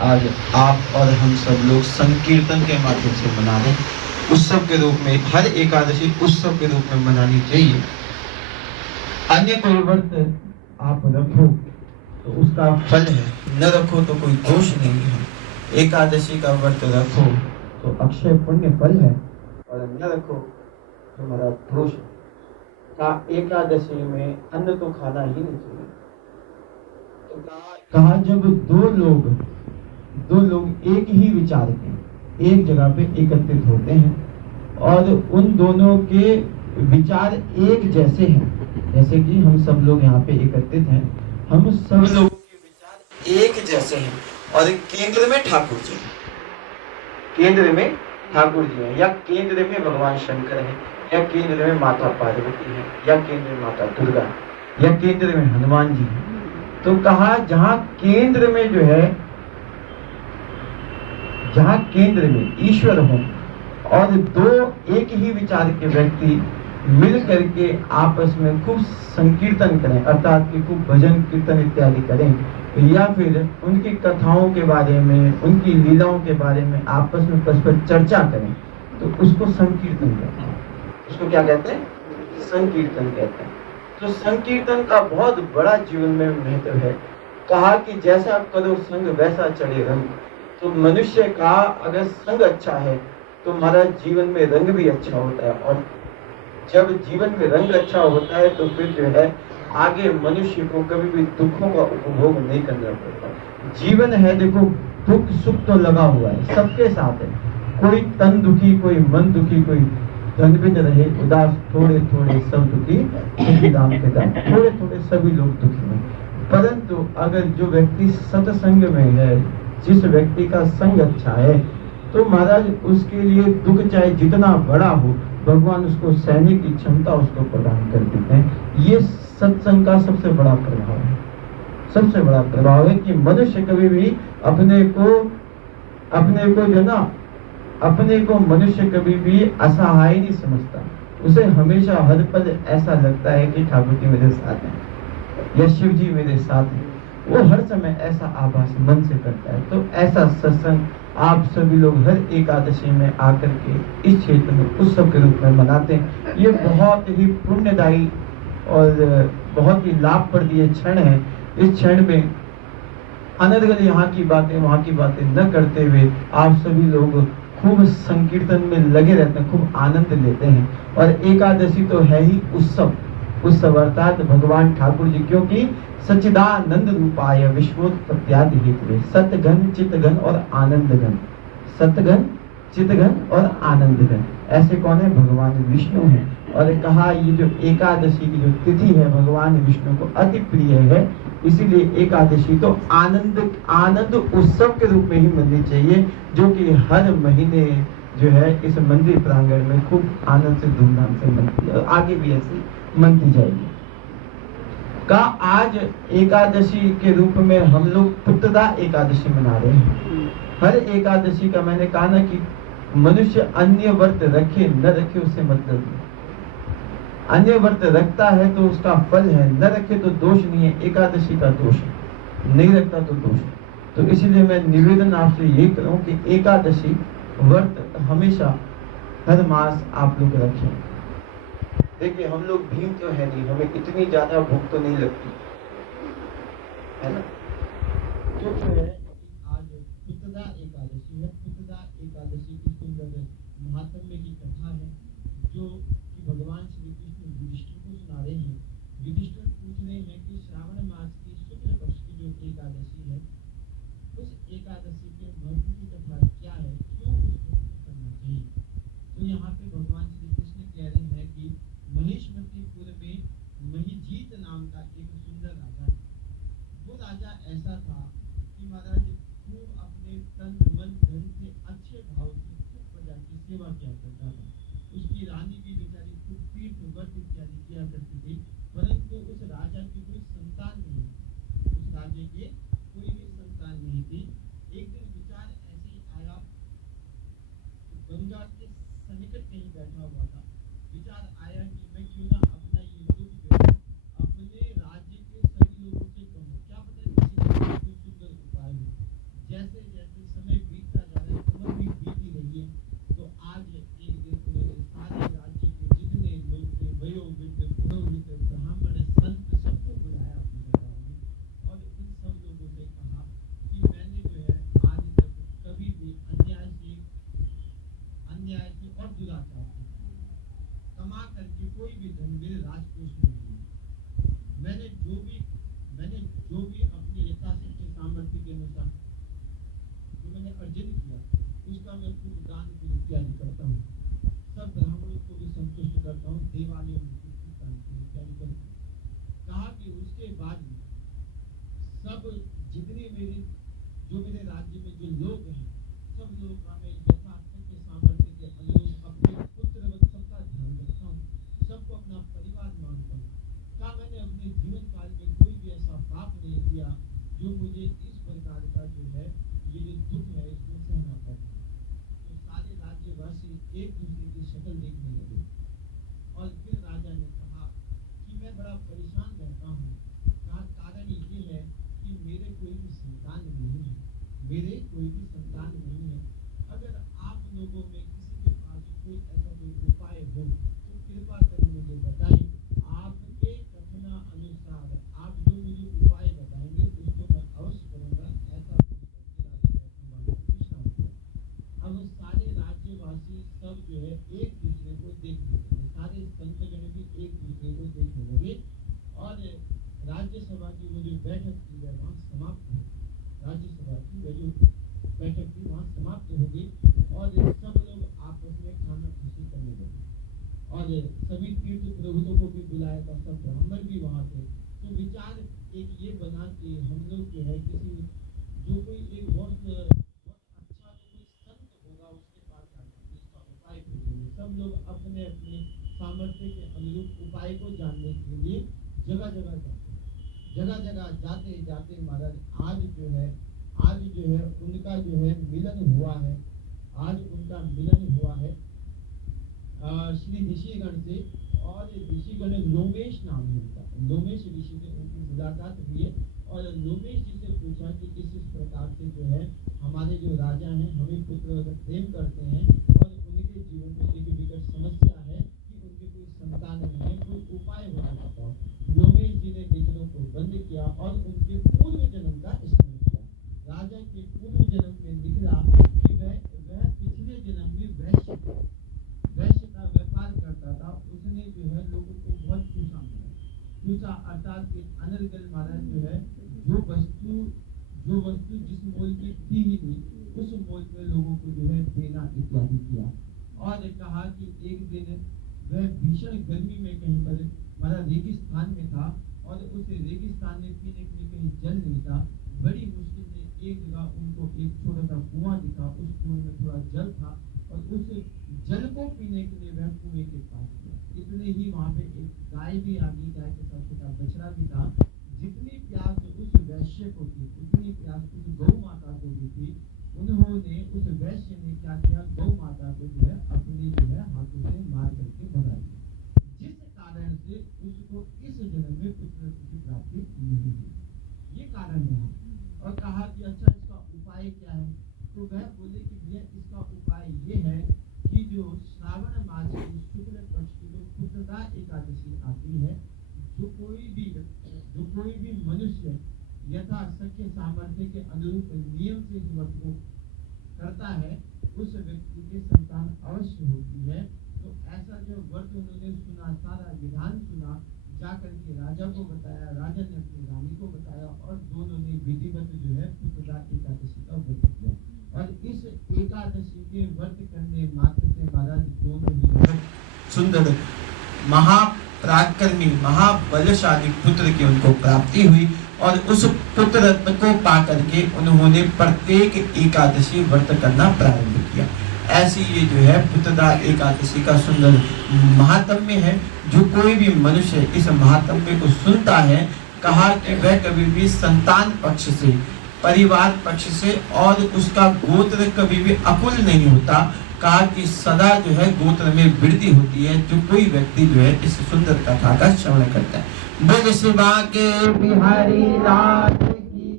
आज आप और हम सब लोग संकीर्तन के माध्यम से मना रहे हैं। उत्सव के रूप में हर एकादशी उत्सव के रूप में मनानी चाहिए। अन्य कोई व्रत आप रखो तो उसका फल है, न रखो तो कोई दोष नहीं है। एकादशी का व्रत रखो तो अक्षय पुण्य फल है, और न रखो तो हमारा दोष है। एकादशी में अन्न तो खाना ही नहीं चाहिए। तो कहा जब दो लोग एक ही विचार के एक जगह पे एकत्रित होते हैं और उन दोनों के विचार एक जैसे हैं, जैसे कि हम सब लोग यहाँ पे एकत्रित हैं, हम सब लोगों के विचार एक जैसे हैं और केंद्र में ठाकुर जी हैं, केंद्र में ठाकुर जी हैं, या केंद्र में भगवान शंकर हैं, या केंद्र में माता पार्वती है, या केंद्र में माता दुर्गा, या केंद्र में हनुमान जी है। तो कहा जहां केंद्र में जो है, जहां केंद्र में ईश्वर हो और दो एक ही विचार के व्यक्ति मिल करके आपस में खूब संकीर्तन करें, अर्थात कि खूब भजन कीर्तन इत्यादि करें, या फिर उनकी कथाओं के बारे में, उनकी लीलाओं के बारे में आपस में परस्पर चर्चा करें, तो उसको संकीर्तन कहते हैं। उसको क्या कहते हैं? संकीर्तन कहते हैं। तो संकीर्तन का बहुत बड़ा जीवन में महत्व है। कहा कि जैसा करो संग वैसा चढ़े रंग। तो मनुष्य का अगर संग अच्छा है तो हमारा जीवन में रंग भी अच्छा होता है, और जब जीवन में रंग अच्छा होता है तो फिर जो है आगे मनुष्य को कभी भी दुखों का उपभोग नहीं करना पड़ता। जीवन है, देखो दुख सुख तो लगा हुआ है, सबके साथ है। कोई तन दुखी, कोई मन दुखी, कोई धन भी न रहे उदास, थोड़े थोड़े सब दुखी, दाम के दाम, थोड़े थोड़े सभी लोग दुखी हैं। परंतु अगर जो व्यक्ति सत्संग में है, जिस व्यक्ति का संग अच्छा है, तो महाराज उसके लिए दुख चाहे जितना बड़ा हो, भगवान उसको सहने की क्षमता उसको प्रदान कर देते हैं। ये सत्संग का सबसे बड़ा प्रभाव है। सबसे बड़ा प्रभाव है कि मनुष्य कभी भी अपने को जो ना, अपने को मनुष्य कभी भी असहाय नहीं समझता। उसे हमेशा हर पल ऐसा लगता है कि ठाकुर जी मेरे साथ हैं या शिव जी मेरे साथ हैं। वो हर समय ऐसा आभास मन से करता है। तो ऐसा सत्संग आप सभी लोग हर एकादशी में आकर के इस क्षेत्र में उत्सव के रूप में मनाते हैं। ये बहुत ही पुण्यदायी और बहुत ही लाभप्रद ये क्षण है। इस क्षण में अनर्गल यहाँ की बातें वहाँ की बातें न करते हुए आप सभी लोग खूब संकीर्तन में लगे रहते हैं, खूब आनंद लेते हैं। और एकादशी तो है ही उत्सव अर्थात भगवान ठाकुर जी, क्योंकि सच्चिदानंद रूपाय विश्वोत्पत्त्यादि हेतवे सतघन चितघन और आनंद घन, सतघन चितघन और आनंद घन, ऐसे कौन है? भगवान विष्णु हैं। और कहा ये जो एकादशी की जो तिथि है भगवान विष्णु को अति प्रिय है, इसीलिए एकादशी तो आनंद उत्सव के रूप में ही मननी चाहिए, जो कि हर महीने जो है इस मंदिर प्रांगण में खूब आनंद से धूमधाम से मनती है और आगे भी ऐसी मनती जाएगी। का आज एकादशी के रूप में हम लोग पुत्रदा एकादशी मना रहे हैं। हर एकादशी का मैंने कहा ना कि मनुष्य अन्य व्रत रखे न रखे उससे मतलब नहीं। अन्य व्रत रखता है तो उसका फल है, न रखे तो दोष नहीं है। एकादशी का दोष है, नहीं रखता तो दोष है। तो इसीलिए मैं निवेदन आपसे यही करूं कि एकादशी व्रत हमेशा हर मास आप लोग रखें। देखिए हम लोग भीम तो है नहीं, हमें इतनी ज्यादा भूख तो नहीं लगती है ना। जो है आज पुत्रदा एकादशी है। पुत्रदा एकादशी की सुंदर महात्म्य की कथा है, जो कि भगवान श्री कृष्ण युधिष्ठिर को सुना रहे हैं। युधिष्ठिर पूछ रहे हैं कि श्रावण मास की शुक्ल पक्ष की जो एकादशी है, उस एकादशी के महत्व की कथा क्या है, क्यों उसको करना चाहिए। तो यहाँ पे भगवान श्री कृष्ण कह रहे हैं कि महिष्मतीपुर में महिजीत नाम का एक सुंदर राजा था। वो राजा ऐसा था कि महाराज खूब अपने तन मन धन से अच्छे भाव से खूब प्रजा की सेवा किया करता था। उसकी रानी भी बेचारी खूब तीर्थ व्रत इत्यादि किया करती थी, परंतु उस राजा की कोई संतान नहीं, उस राजा के कोई भी संतान नहीं थी। एक दिन विचार ऐसे ही आया, गंगा के सन्निकट कहीं बैठा हुआ था, विचार आया कि मैं क्यों ना अपना ये दुख जो है अपने राज्य के सभी लोगों से कहूँ, क्या पता है किसी का कोई सुंदर उपाय हो। जैसे मैंने अर्जन किया उसका मैं खूब दान की इत्यादि करता हूँ, सब ब्राह्मणों को भी संतुष्ट करता हूँ, देवालयों में भी दान की इत्यादि करता हूँ। कहा कि उसके बाद में सब जितने मेरे राज्य में जो लोग हैं सब लोगों का मैं यथाशक्ति के सामर्थ्य के अनुरूप अपने पुत्र वत्सल का ध्यान रखता हूँ, सबको अपना परिवार मानता हूँ। क्या मैंने अपने जीवन काल में कोई भी ऐसा पाप नहीं किया जो मुझे इस प्रकार का जो है ये जो दुख है इसको सहना पड़े। तो सारे राज्यवासी एक दूसरे की शक्ल देखने लगे और फिर राजा ने कहा कि मैं बड़ा परेशान रहता हूँ। कहा कारण ये है कि मेरे कोई भी संतान नहीं है, मेरे कोई भी संतान नहीं है। अगर आप लोगों में किसी के पास कोई ऐसा कोई उपाय हो तो कृपा कर मुझे बताएं। आपके कथना अनुसार आप जो मुझे उपाय बताएंगे उसको मैं अवश्य करूंगा। ऐसा अब सारे राज्यवासी सब जो है एक दूसरे को देखने लगे, सारे संतगण भी एक दूसरे को देखने लगे और राज्यसभा की वो जो बैठक थी वहाँ समाप्त हो, राज्यसभा की वो जो बैठक थी वहाँ समाप्त हो गई और सब लोग आपस में खाना खुशी करने लगे और सभी तीर्थ पुरोहितों को भी बुलाया था, सब ब्राह्मण भी वहाँ थे। तो विचार एक ये बना कि हम लोग जो है किसी जो कोई एक बहुत अच्छा कोई संत होगा उसके पास जाकर इसका उपाय पूछेंगे। सब लोग अपने अपने सामर्थ्य के अनुरूप उपाय को जानने के लिए जगह जगह जाते जाते महाराज आज जो है उनका जो है मिलन हुआ है। आज उनका मिलन हुआ है श्री ऋषिगण से और ऋषिगण लोमेश नाम है उनका, लोमेश ऋषि से उनकी मुलाकात हुई है और लोमेश जी से पूछा कि इस प्रकार से जो है हमारे जो राजा हैं हमें पुत्र प्रेम करते हैं और उनके जीवन में एक विकट समस्या है कि उनके कोई संतान नहीं है, कोई उपाय होना बताओ। लोमेश जी ने नेत्रों को बंद किया और उनके पूर्व जन्म का स्मरण किया। राजा के पूर्व जन्म में निकला कि वह पिछले जन्म में वैश्य का व्यापार करता था। उसने जो है लोगों को बहुत पूछा अर्थात कि अनर्गल महाराज जो है जो वस्तु जिस मोल की थी ही नहीं उस मोल में लोगों को जो है देना इत्यादि किया और कहा कि एक दिन वह भीषण गर्मी में कहीं पर महाराज रेगिस्तान में था और उस रेगिस्तान में पीने के लिए कहीं जल नहीं था। बड़ी मुश्किल से एक जगह उनको एक छोटा सा कुआं दिखा, उस कुएं में थोड़ा जल था और उस जल को पीने के लिए वह कुएं के पास गया। इतने ही वहां पे एक गाय भी आ गई, गाय के साथ छोटा बछड़ा भी था। जितनी प्यास उस वैश्य को थी उतनी प्यास उस गौ माता को भी थी। उन्होंने उस वैश्य ने क्या किया, गौ माता को जो है अपने जो है हाथों से मार करके भगा दिया, जिस कारण से उसको इस जन्म में पुत्र की प्राप्ति नहीं हुई। ये कारण है। और कहा कि अच्छा इसका उपाय क्या है, तो वह बोले कि भैया इसका उपाय ये है कि जो श्रावण मास की शुक्ल पक्ष की जो पुत्रदा एकादशी आती है, जो कोई भी मनुष्य यथा शक्य सामर्थ्य के अनुरूप नियम से इस व्रत को करता है उस व्यक्ति के संतान अवश्य होती है। तो ऐसा जो व्रत उन्होंने सुना, सारा विधान सुना, जाकर के राजा को बताया, राजा ने अपनी रानी को बताया और दोनों ने विधिवत जो है पुत्रदा एकादशी का व्रत किया। और इस एकादशी के व्रत करने मात्र से महाराज दोनों ही सुंदर महापराक्रमी महाबलशाली पुत्र की उनको प्राप्ति हुई और उस पुत्र रत्न को पा करके उन्होंने प्रत्येक एकादशी व्रत करना प्रारंभ किया। ऐसी ये जो है पुत्रदा एकादशी का सुंदर महात्म्य है। जो कोई भी मनुष्य इस महात्म्य को सुनता है, कहा कि वह कभी भी संतान पक्ष से, परिवार पक्ष से और उसका गोत्र कभी भी अकुल नहीं होता। कहा कि सदा जो है गोत्र में वृद्धि होती है जो कोई व्यक्ति जो है इस सुंदर कथा का श्रवण करता है। बोल शिवा के बिहारी लाल।